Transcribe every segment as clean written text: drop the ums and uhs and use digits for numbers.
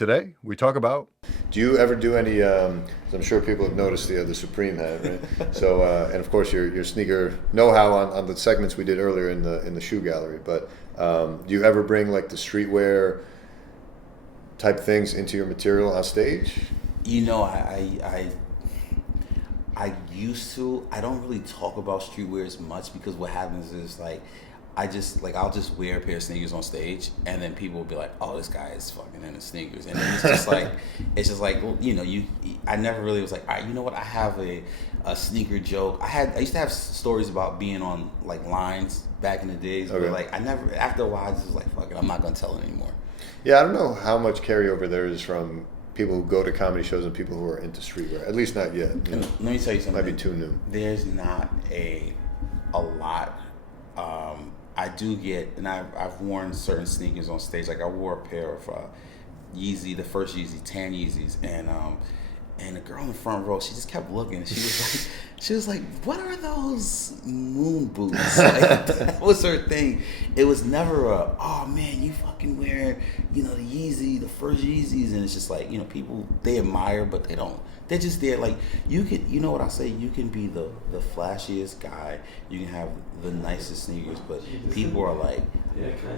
Today, we talk about. Do you ever do any? I'm sure people have noticed the Supreme hat, right? So, and of course your sneaker know-how on the segments we did earlier in the shoe gallery. But do you ever bring like the streetwear type things into your material on stage? You know, I used to. I don't really talk about streetwear as much because what happens is like I'll just wear a pair of sneakers on stage, and then people will be like, "Oh, this guy is fucking into sneakers," and it's just like, well, you know, I never really was like, all right, you know what? I have a sneaker joke. I used to have stories about being on like lines back in the days, Okay. but like I never. After a while, I just was like, fuck it, I'm not gonna tell it anymore. Yeah, I don't know how much carryover there is from people who go to comedy shows and people who are into streetwear. At least not yet. You know? Let me tell you something. Might be too new. There's not a lot. I do get, and I've worn certain sneakers on stage. Like I wore a pair of Yeezy, the first Yeezy, tan Yeezys, and the girl in the front row, she just kept looking. She was like, "What are those moon boots?" Like, that was her thing. It was never "Oh man, you fucking wear, you know, the Yeezy, the first Yeezys," and it's just like, you know, people, they admire, but they don't. They're just there. Like you could, you know what I say? You can be the flashiest guy. You can have the nicest sneakers, but people are like,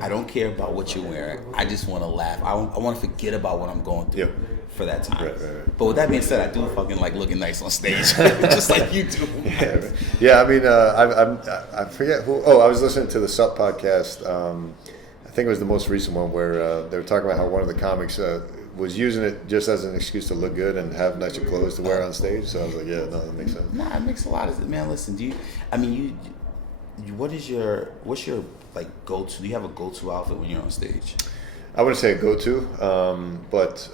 I don't care about what you're wearing. I just want to laugh. I want to forget about what I'm going through. Yep. For that time. Right. But with that being said, I do fucking like looking nice on stage, just like you do. Yeah. I mean, I forget who. Oh, I was listening to the Sup podcast. I think it was the most recent one where they were talking about how one of the comics was using it just as an excuse to look good and have nicer clothes to wear on stage. So I was like, yeah, no, that makes sense. Nah, it makes a lot of sense. Man, listen, what's your like go-to? Do you have a go-to outfit when you're on stage? I wouldn't say a go-to, but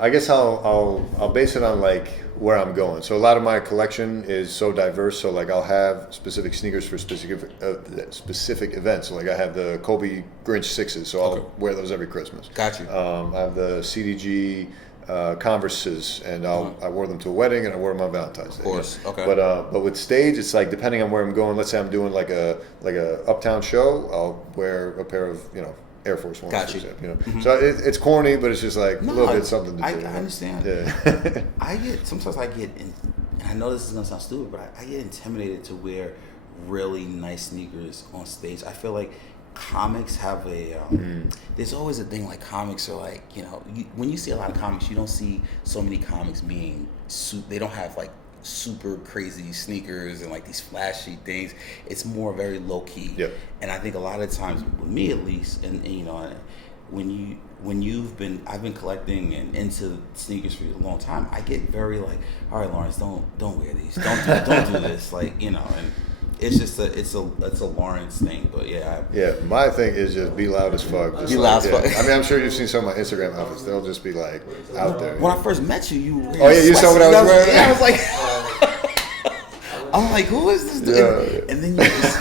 I guess I'll base it on like where I'm going. So a lot of my collection is so diverse. So like I'll have specific sneakers for specific events. So like I have the Kobe Grinch 6s, so I'll wear those every Christmas. Got you. I have the CDG Converses, and I wore them to a wedding, and I wore them on Valentine's Day. Of course, okay. But with stage, it's like depending on where I'm going. Let's say I'm doing like a uptown show, I'll wear a pair of Air Force Ones, Got you. for example. So it's corny, but it's just like a little bit something to do. I understand. Yeah. Sometimes I get, and I know this is gonna sound stupid, but I get intimidated to wear really nice sneakers on stage. I feel like comics have there's always a thing like comics are like, when you see a lot of comics, you don't see so many comics being they don't have like super crazy sneakers and like these flashy things. It's more very low key. Yep. And I think a lot of times, with me at least, and I've been collecting and into sneakers for a long time, I get very like, all right, Lawrence, don't wear these, don't do this, like, and it's just it's a Lawrence thing. But yeah, my thing is just be loud as fuck. Just be loud as fuck. I mean, I'm sure you've seen some of my Instagram outfits. They'll just be like out there. When I first met you were you saw what I was wearing? Yeah, I was like, I'm like, who is this dude? Yeah. And then you just,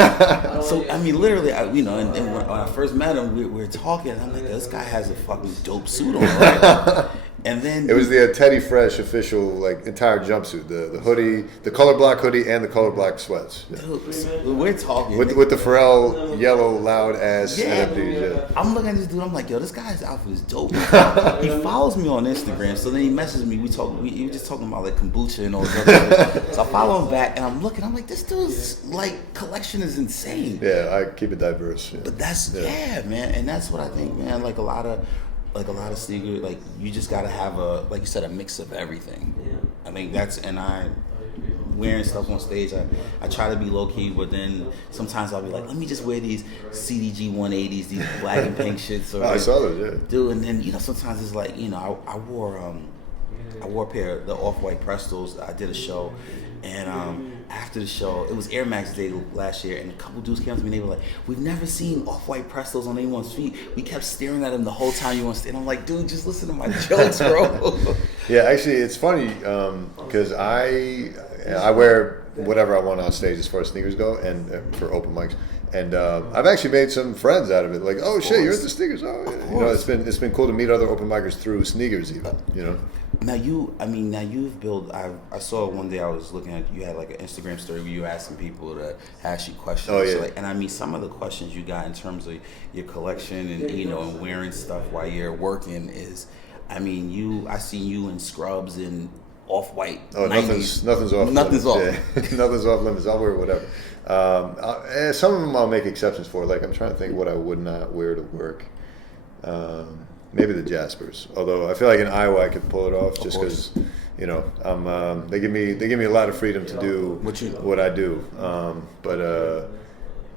so I mean, literally, and when I first met him, we were talking, and I'm like, this guy has a fucking dope suit on, right? And then it was the Teddy Fresh official like entire jumpsuit, the hoodie, the color block hoodie, and the color block sweats. Yeah. Dude, we're talking with the Pharrell yellow loud ass NFTs. Yeah. I'm looking at this dude. I'm like, yo, this guy's outfit is dope. He follows me on Instagram, so then he messages me. We were just talking about like kombucha and all that. So I follow him back, and I'm looking. I'm like, this dude's like collection is insane. Yeah, I keep it diverse. Yeah. But that's man, and that's what I think, man. Like a lot of sneakers, like you just gotta have like you said, a mix of everything. Yeah. I think wearing stuff on stage, I try to be low key, but then sometimes I'll be like, let me just wear these CDG 180s, these black and pink shits. I saw those, yeah. Dude, and then sometimes it's like, I wore a pair of the Off-White Prestos. I did a show, and after the show, it was Air Max Day last year, and a couple dudes came up to me and they were like, we've never seen Off-White Prestos on anyone's feet. We kept staring at them the whole time you were on stage. And I'm like, dude, just listen to my jokes, bro. Yeah, actually, it's funny because I wear whatever I want on stage as far as sneakers go, and for open mics. And I've actually made some friends out of it. Like, oh shit, you're into sneakers. Oh, yeah. It's been cool to meet other open micers through sneakers, even. Now you've built. I saw one day I was looking at, you had like an Instagram story where you were asking people to ask you questions. Oh yeah. So and I mean, some of the questions you got in terms of your collection and and wearing stuff while you're working is, I mean, I seen you in scrubs and off-white. Oh, 90s. nothing's off. Nothing's off. Yeah. Nothing's off limits. I'll wear whatever. Some of them I'll make exceptions for. Like I'm trying to think what I would not wear to work. Maybe the Jaspers. Although I feel like in Iowa I could pull it off just because, you know, I'm. They give me a lot of freedom to do what I do.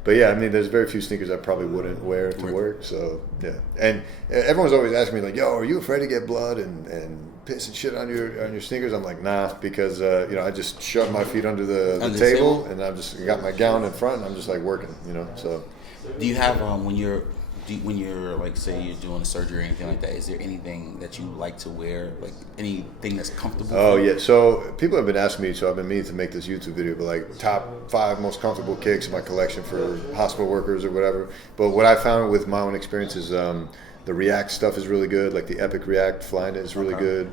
But yeah, I mean, there's very few sneakers I probably wouldn't wear to work. So yeah, and everyone's always asking me like, "Yo, are you afraid to get blood and piss and shit on your sneakers?" I'm like, nah, because you know, I just shove my feet under the table and I'm just got my gown in front and I'm just like working, you know. So do you have when you're like, say you're doing a surgery or anything like that, is there anything that you like to wear, like anything that's comfortable? Oh yeah, so people have been asking me, so I've been meaning to make this YouTube video, but like top 5 most comfortable kicks in my collection for hospital workers or whatever. But what I found with my own experience is the React stuff is really good, like the Epic React Flyknit is really good.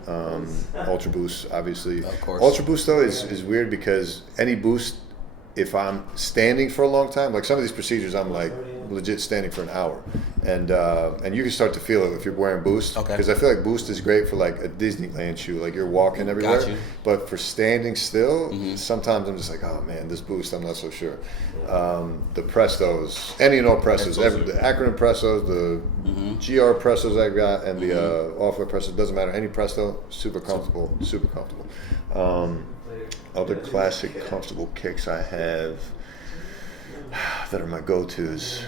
Ultra Boost, obviously. Of course. Ultra Boost though is weird because any boost, if I'm standing for a long time, like some of these procedures, I'm like legit standing for an hour, and you can start to feel it if you're wearing Boost. Okay. Because I feel like Boost is great for like a Disneyland shoe, like you're walking everywhere. Got you. But for standing still, sometimes I'm just like, oh man, this Boost, I'm not so sure. The Prestos, any and all Prestos, the acronym Prestos, the GR Prestos I got, and the off-white Prestos, doesn't matter. Any Presto, super comfortable, super comfortable. Other classic comfortable kicks I have that are my go-tos.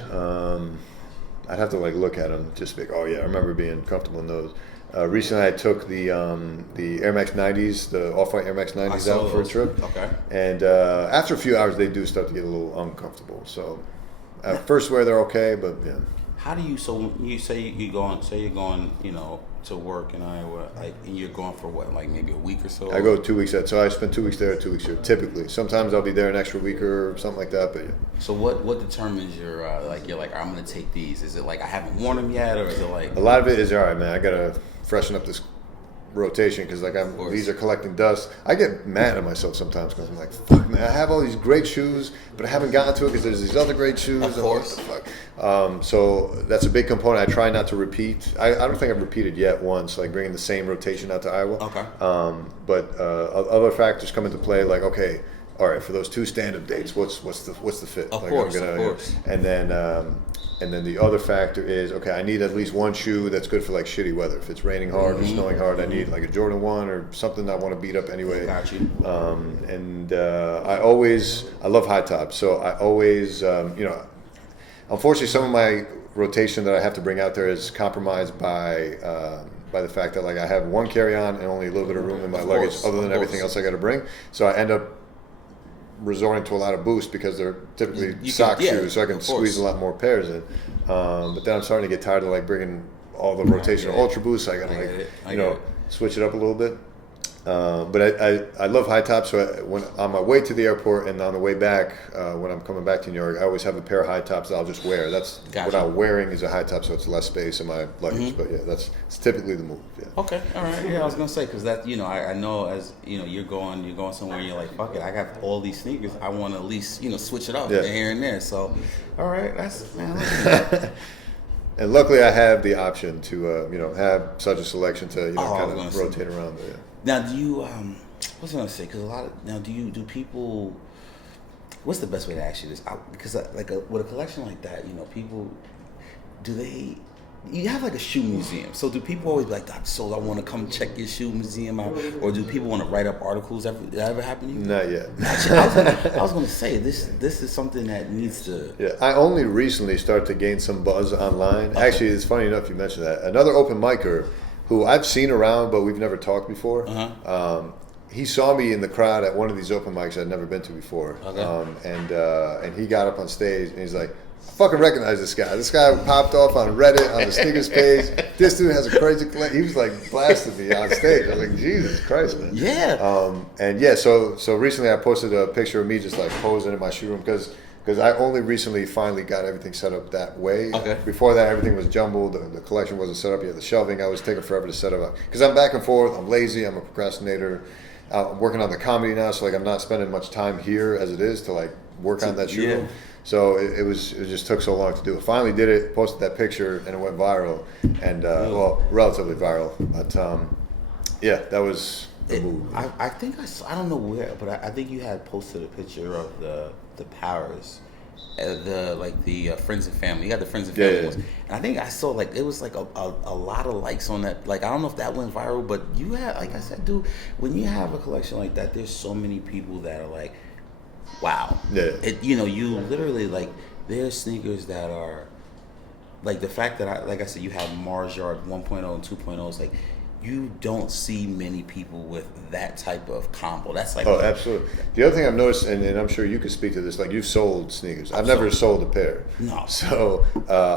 I'd have to like look at them just be like, oh yeah, I remember being comfortable in those. Recently I took the Air Max 90s, the off-white Air Max 90s out for a trip. Okay. And after a few hours they do start to get a little uncomfortable. So at first wear they're okay, but yeah. How do you, so when you say you're going, you know, to work in Iowa, like, and you're going for what, like maybe a week or so? I go 2 weeks out, so I spend 2 weeks there, 2 weeks here, typically. Sometimes I'll be there an extra week or something like that, but yeah. So what determines your, you're like, I'm going to take these? Is it like I haven't worn them yet, or is it like? A lot of it is, all right, man, I got to freshen up this rotation because like these are collecting dust. I get mad at myself sometimes because I'm like, fuck man, I have all these great shoes, but I haven't gotten to it because there's these other great shoes. Of course. So that's a big component. I try not to repeat. I don't think I've repeated yet once, like bringing the same rotation out to Iowa. Okay. But other factors come into play, like okay, all right, for those 2 stand-up dates, what's the fit? Of course. And then the other factor is, okay, I need at least one shoe that's good for like shitty weather. If it's raining hard or snowing hard, I need like a Jordan 1 or something I want to beat up anyway. Got you. I love high tops, so I always, you know, unfortunately some of my rotation that I have to bring out there is compromised by the fact that like I have one carry-on and only a little bit of room in my luggage other than everything else I got to bring. So I end up resorting to a lot of Boost because they're typically sock shoes, so I can squeeze a lot more pairs in. But then I'm starting to get tired of like bringing all the rotational Ultra Boosts. I gotta switch it up a little bit. But I love high tops. So when on my way to the airport and on the way back, when I'm coming back to New York, I always have a pair of high tops that I'll just wear. That's what I'm wearing is a high top, so it's less space in my luggage. But yeah, it's typically the move. Yeah. Okay, all right. Yeah, I was gonna say because that I know as you know you're going somewhere and you're like fuck it, I got all these sneakers. I want to at least switch it up here and there. So all right, that's man. And luckily, I have the option to have such a selection to kind of rotate around. But, yeah. Now, do you what's I gonna say? Because do people? What's the best way to ask you this? Because with a collection like that, people you have like a shoe museum. So do people always be like, Dr. Soul, I want to come check your shoe museum out? Or do people want to write up articles? Did that ever happen to you? Not yet. I was going to say, this is something that needs to... Yeah, I only recently started to gain some buzz online. Okay. Actually, it's funny enough you mentioned that. Another open micer who I've seen around, but we've never talked before. He saw me in the crowd at one of these open mics I'd never been to before. Okay. And he got up on stage and he's like, I fucking recognize this guy. This guy popped off on Reddit on the sneakers page. This dude has a crazy collection. He was like blasting me on stage. I was like, Jesus Christ, man. Yeah. So recently I posted a picture of me just like posing in my shoe room because I only recently finally got everything set up that way. Okay. Before that, everything was jumbled. The collection wasn't set up yet. The shelving, I was taking forever to set up. Because I'm back and forth. I'm lazy. I'm a procrastinator. I'm working on the comedy now, so like I'm not spending much time here as it is to like work on that shoe room. So it just took so long to do it. Finally did it, posted that picture, and it went viral, and well, relatively viral. But yeah, that was the move. I think I saw, I don't know where, but I think you had posted a picture of the Powers. The friends and family. You got the friends and family ones. And I think I saw like it was like a lot of likes on that. Like I don't know if that went viral, but you had, like I said, dude, when you have a collection like that, there's so many people that are like, wow. Yeah. You literally like there's sneakers that are like the fact that like I said, you have Mars Yard 1.0 and 2.0 is like you don't see many people with that type of combo. That's like absolutely. The other thing I've noticed, and I'm sure you could speak to this, like you've sold sneakers. I've never sold a pair. No. So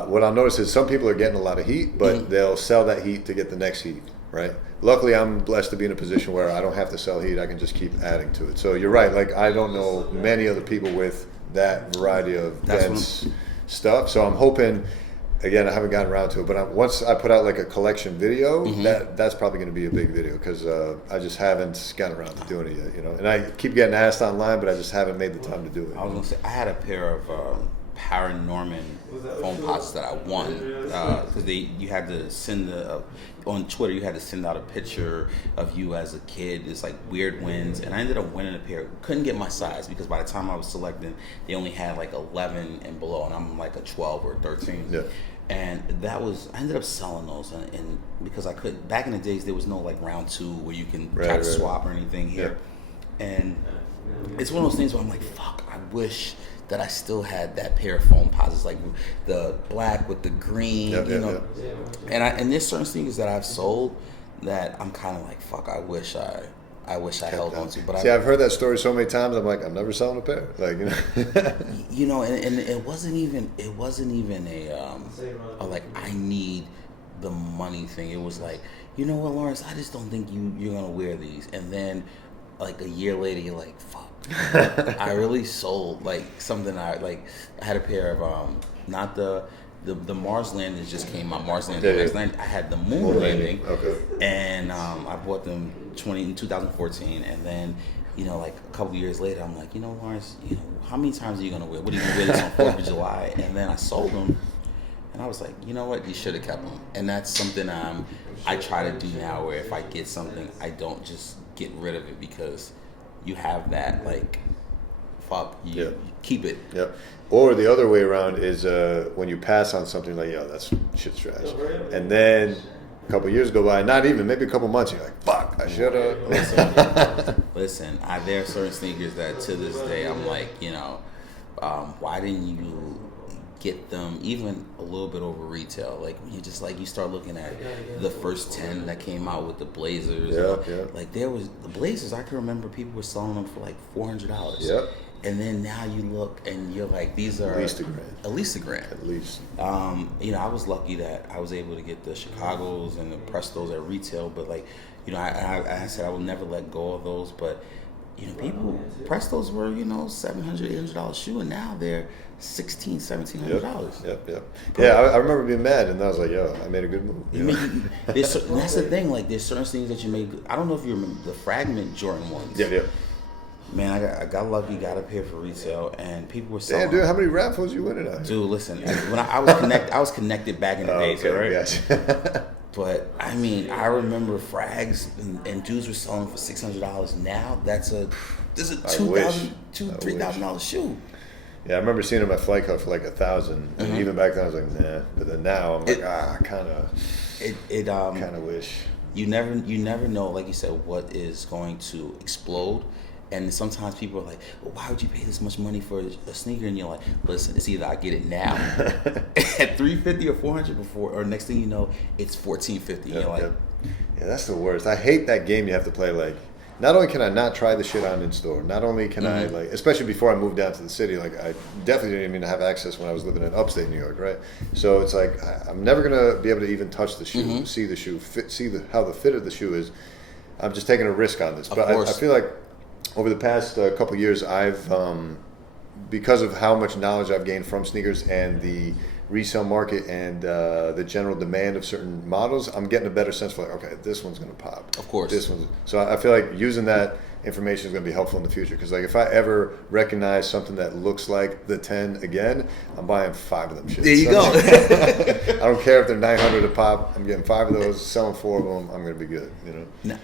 what I'll notice is some people are getting a lot of heat, but they'll sell that heat to get the next heat, right? Luckily, I'm blessed to be in a position where I don't have to sell heat. I can just keep adding to it. So you're right. Like I don't know many other people with that variety of dense stuff. So I'm hoping. Again, I haven't gotten around to it, but once I put out like a collection video, that's probably going to be a big video because I just haven't gotten around to doing it yet, And I keep getting asked online, but I just haven't made the time to do it. I was going to say, I had a pair of Paranorman foam pots that I won because you had to send on Twitter, you had to send out a picture of you as a kid. It's like weird wins, and I ended up winning a pair. Couldn't get my size because by the time I was selecting, they only had like 11 and below, and I'm like a 12 or 13. Yeah. And I ended up selling those, and because I could, back in the days, there was no like round two where you can try to swap or anything here. Yeah. And it's one of those things where I'm like, fuck, I wish that I still had that pair of foam posits, like the black with the green, And there's certain sneakers that I've sold that I'm kind of like, fuck, I wish I held on to. But I've heard that story so many times. I'm like, I'm never selling a pair. Like, and it wasn't even a like I need the money thing. It was like, you know what, Lawrence, I just don't think you're gonna wear these. And then like a year later, you're like, fuck. I really sold like something. I had a pair of not the Mars Landings just came out. Mars Landing. I had the Moon Landing, and I bought them in 2014. And then like a couple of years later, I'm like, Lawrence, how many times are you gonna wear? What are you gonna wear this on 4th of July? And then I sold them, and I was like, you know what, you should have kept them. And that's something I try to do now, where if I get something, I don't just get rid of it because you have that, like, fuck, you keep it. Yeah. Or the other way around is when you pass on something like, that's shit's trash. And then a couple years go by, not even, maybe a couple months, you're like, fuck, I should have. Listen, there are certain sneakers that to this day I'm like, why didn't you get them even a little bit over retail? Like you start looking at the first 10 that came out with the Blazers. Like there was the Blazers, I can remember people were selling them for like $400. Yep. And then now you look and you're like, these are at least $1,000. At least $1,000. At least. I was lucky that I was able to get the Chicagos and the Prestos at retail, but like, I said I will never let go of those. But Prestos were $700, $800 shoe, and now they're $1,600, $1,700. Yep. Yeah, I remember being mad, and I was like, I made a good move. That's the thing. Like, there's certain things that you made. I don't know if you remember the Fragment Jordan ones. Yeah. Man, I got lucky, got a pair for retail, and people were selling. Damn, dude, how many raffles you winning at? Dude, listen, when I was connected back in the days, right? Yes. But I mean, I remember frags and dudes were selling for $600. Now this is a $2,000-$3,000 shoe. Yeah, I remember seeing them at Flight Club for like $1,000, and even back then I was like, nah. But then now I'm like, I kind of wish. You never know, like you said, what is going to explode. And sometimes people are like, well, why would you pay this much money for a sneaker? And you're like, listen, it's either I get it now at $350 or $400 before, or next thing you know, it's $1,450. You're like, yeah, that's the worst. I hate that game you have to play. Like, not only can I not try the shit on in store, not only can I, like, especially before I moved down to the city, like, I definitely didn't even have access when I was living in upstate New York, right? So it's like, I'm never going to be able to even touch the shoe, see the shoe, how the fit of the shoe is. I'm just taking a risk on this. But I feel like over the past couple of years, I've, because of how much knowledge I've gained from sneakers and the resale market and the general demand of certain models, I'm getting a better sense for like, okay, this one's going to pop. Of course. This one's. So I feel like using that information is going to be helpful in the future. Because like if I ever recognize something that looks like the 10 again, I'm buying 5 of them shit. There you go. I don't care if they're $900 a pop. I'm getting 5 of those, selling 4 of them. I'm going to be good. You know.